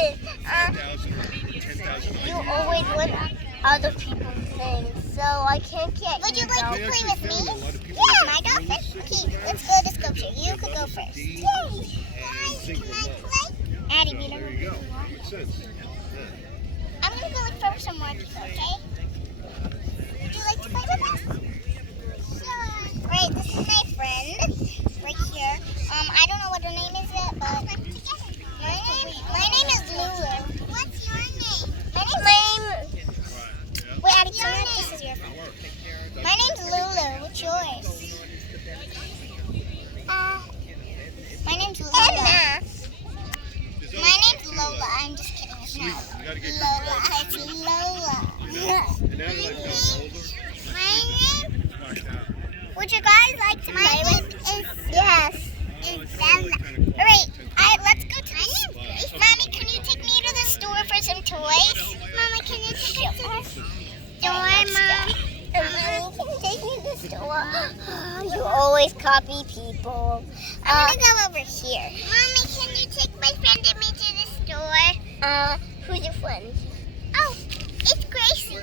listen. You always want other people's things, so I can't get. Would you like to play with me? Yeah. My dolphin? Okay, let's go to sculpture. You could go first. Yay! Guys, can I play? Addie, we don't know. There you go. Makes sense. I'm gonna go look for some more people, okay? Would you like to play with us? Sure. Right, this is my friend right here. I don't know what her name is yet, but my name is Lulu. What's your name? Wait, Addie, turn it. This is your phone. My name's Lulu. What's yours? My name's Lola. Emma. My name's Lola. I'm just kidding. It's not Lola. It's Lola. My name? Would you guys like to play with? Yes. Is Bella. Alright, let's go to the store. Mommy, can you take me to the store for some toys? Mama, can you take us to the store, Mom? Mommy, can you take me to the store? You always copy people. I'm gonna go over here. Mommy, can you take my friend and me to the store? Who's your friend? Oh, it's Gracie.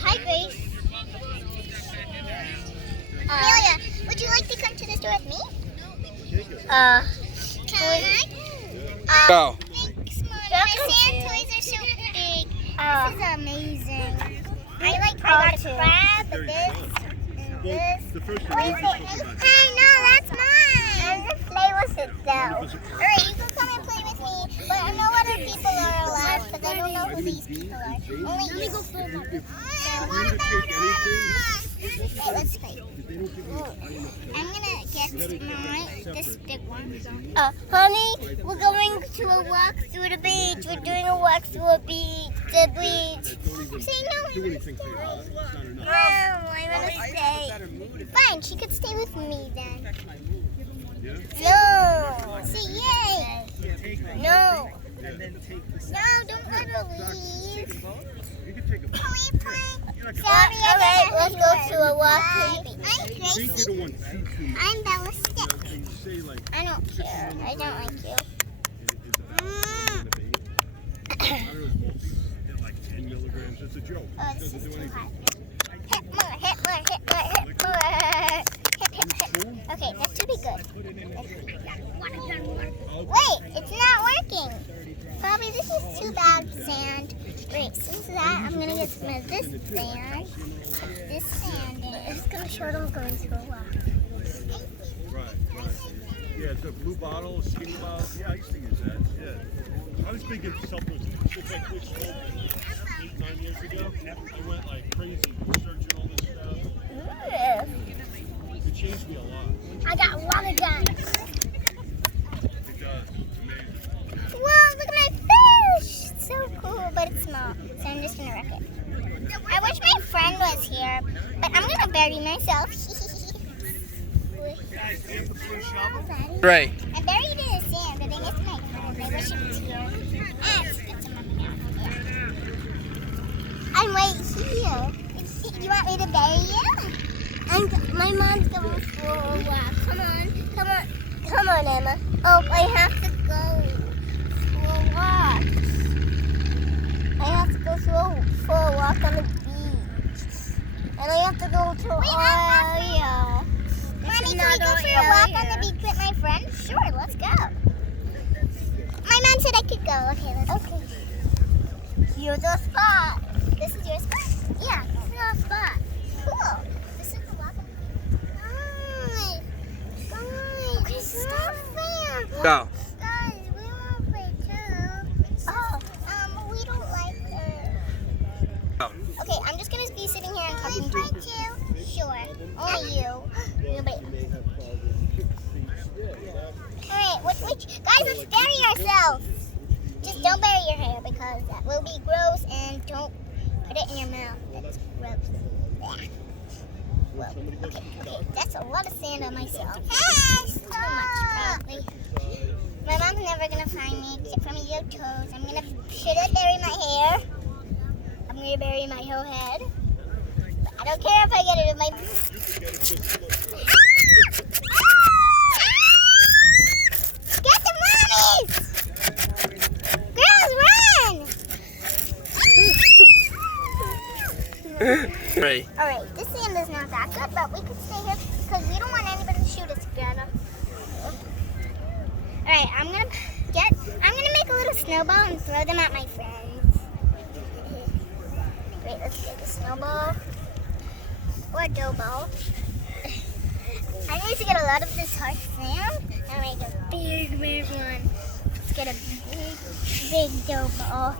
Hi, Grace. Amelia, would you like to come to the store with me? Can I? Go. Thanks, Mom. My sand toys are so big. This is amazing. I got a crab, and this, and this. What is it? Hey, no, that's mine. And just play with it, though. Alright, you can come and play with me, but I know other people are allowed because I don't know who these people are. Only you. What about us? Wait, let's play. I'm gonna get this big one. Honey, we're going to a walk through the beach. We're doing a walk through the beach. Say no. No, I want to stay. Fine, she could stay with me then. No. Say yay. No. No, don't let her leave. You can take a Can we play? Sorry, alright, let's go to a walk through the beach. I'm Gracie. I'm Bella Stick. I don't care. I don't like you. like 10 milligrams. It's a joke. Oh, this is too hot. Hit more. Okay, that should be good. Wait, it's not working. Probably this is too bad sand. Great, since that, I'm gonna get some of this sand. Put this sand in. It's going to show them going to a walk. Right. Yeah, it's a blue bottle, a skinny bottle. Yeah, I used to use that. Yeah. I was thinking something since I quit smoking 8-9 years ago. I went like crazy researching all this stuff. It changed me a lot. I got a lot of guns. It does. It's amazing. Whoa, look at my fish! It's so cool, but it's small, so I'm just gonna wreck it. I wish my friend was here, but I'm gonna bury myself. Right. I buried it in the sand, but I miss my friend. I wish he was here. Let's get some money now. Yeah. I'm right here. You want me to bury you? My mom's going for a walk. Come on, Emma. Oh, I have to go for a walk. I have to go for a walk on the beach. And I have to go to an area. Mommy, can we go for a walk on the beach with my friend? Sure, let's go. My mom said I could go. Okay, let's go. Here's a spot. This is your spot? Yeah, this is our spot. Cool. This is the walk on the beach. Guys, okay, stop there. Go. Guys, we want to play too. We don't like her. Okay, I'm just going to be sitting here and talking to you. Sure. Only you. Nobody. Alright, guys, let's bury ourselves. Just don't bury your hair because that will be gross, and don't put it in your mouth. That's gross. Yeah. Well, okay, that's a lot of sand on myself. Hey, stop! Too much, probably. My mom's never gonna find me except for my little toes. Should I bury my hair? I'm gonna bury my whole head. But I don't care if I get it in my... Get the mummies! Girls, run! Right. Alright, this sand is not that good, but we could stay here because we don't want anybody to shoot us together. Alright, I'm gonna make a little snowball and throw them at my friends. Wait, let's get a snowball. Or a dough ball. I need to get a lot of this hard sand and make a big one. Let's get a big dough ball.